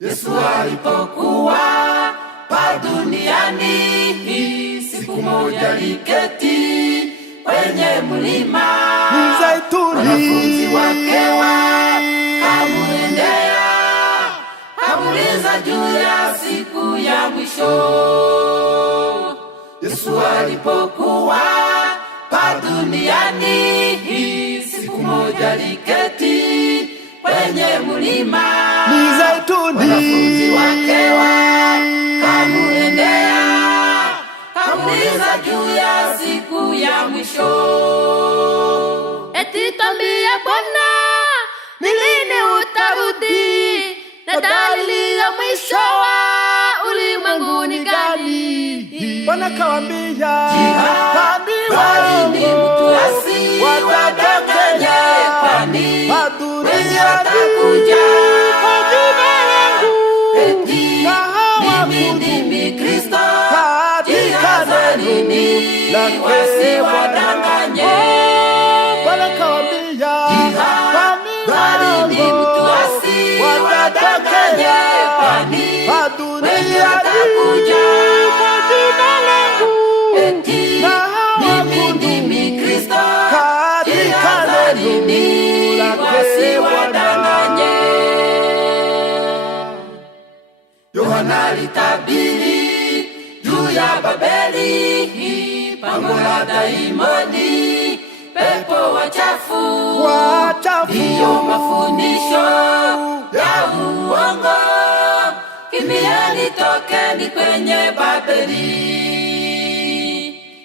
Yesu alipokuwa pa duniani, siku moja aliketi kwenye mlima Mzeituni. Wanafunzi wake wakamwendea, kamuuliza juu ya siku ya mwisho. Yesu alipokuwa pa duniani, siku moja aliketi kwenye mlima Mzeituni. Wanafunzi wake wakamwendea, kamuuliza juu ya siku ya mwisho. Eti tambia Bwana, ni lini utarudi? Na dalili ya mwisho wa ulimwengu ni gani? Bwana kawaambia, Kwani mtu asiwadanganye, kwani wengi watakuja kwa jina langu, eti mimi ndimi Kristo. Jihadharini wasiwadanganye. Bwana kawaambia, Kwani mtu asiwadanganye, kwani wengi watakuja kwa jina langu, eti mimi ndimi Kristo. Jihadharini wasiwadanganye. Yohana alitabiri juu ya Babeli, pango la daimoni, pepo wachafu, ndiyo mafundisho ya uongo. Kimbieni, tokeni kwenye Babeli.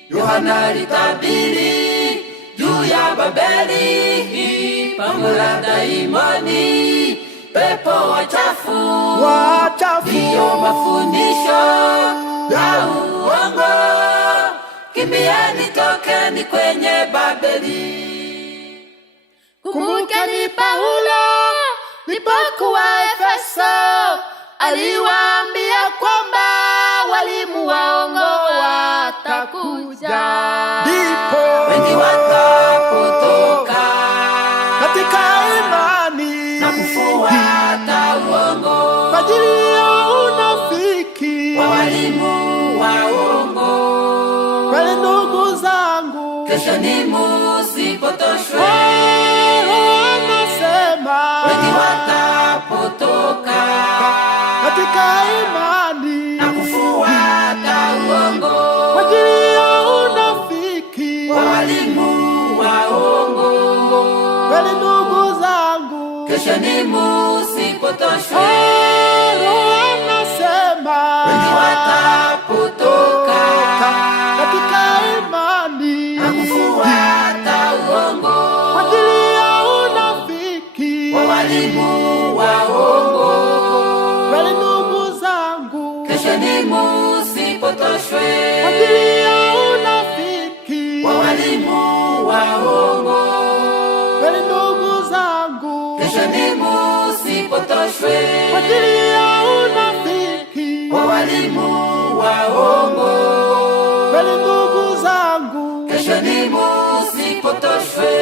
Yohana alitabiri juu ya Babeli, pango la daimoni, pepo wachafu, ndiyo mafundisho ya uongo. Kimbieni, tokeni kwenye Babeli. Kumbukeni Paulo alipokuwa Efeso, aliwaambia kwamba walimu waongo watakuja. Wengi watapotoka katika imani na kufuata uongo, kwa ajili ya unafiki wa walimu waongo. Kweli ndugu zangu, Kesho ni musipotoshwe. anasema Wengi watapotoka katika imani na kufuata uongo, kwa ajili ya unafiki wa walimu waongo. Kweli ndugu zangu, Kesho ni musipotoshwe. anasema Wengi watapotoka katika imani na kufuata uongo, kwa ajili ya unafiki wa walimu waongo. Kweli ndugu zangu, Kesho ni musipotoshwe. kwa ajili ya unafiki wa walimu waongo. Kweli ndugu zangu, Kesho ni musipotoshwe. kwa ajili ya unafiki wa walimu waongo. Kweli ndugu zangu, Kesho ni musipotoshwe.